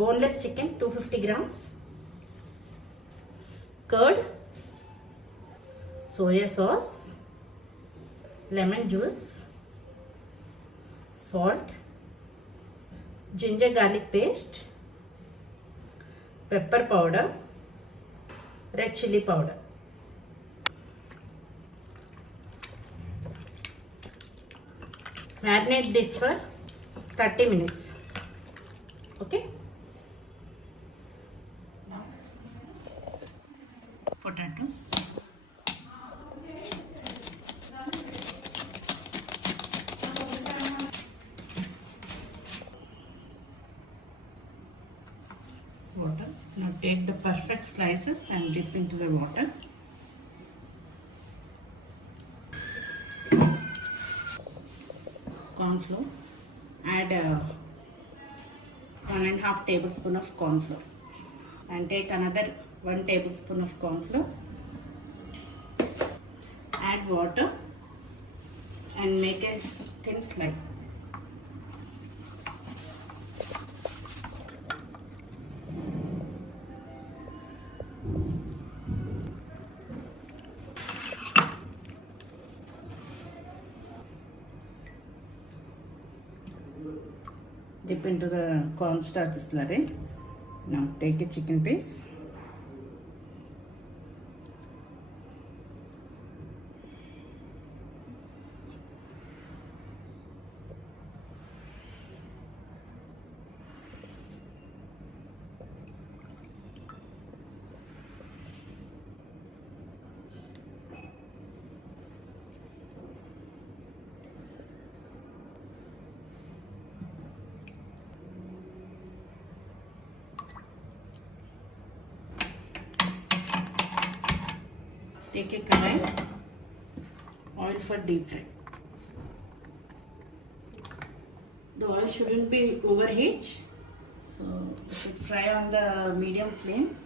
boneless chicken 250 grams, curd, soya sauce, lemon juice, salt, ginger garlic paste, pepper powder, red chili powder. Marinate this for 30 minutes. Okay. Now, potatoes. Water. Now take the perfect slices and dip into the water. Corn flour. Add 1.5 tablespoon of corn flour and take another 1 tablespoon of corn flour. Add water and make a thin slide. Dip into the cornstarch slurry. Now take a chicken piece. Take a kadai, oil for deep fry. The oil shouldn't be overheat, so you should fry on the medium flame.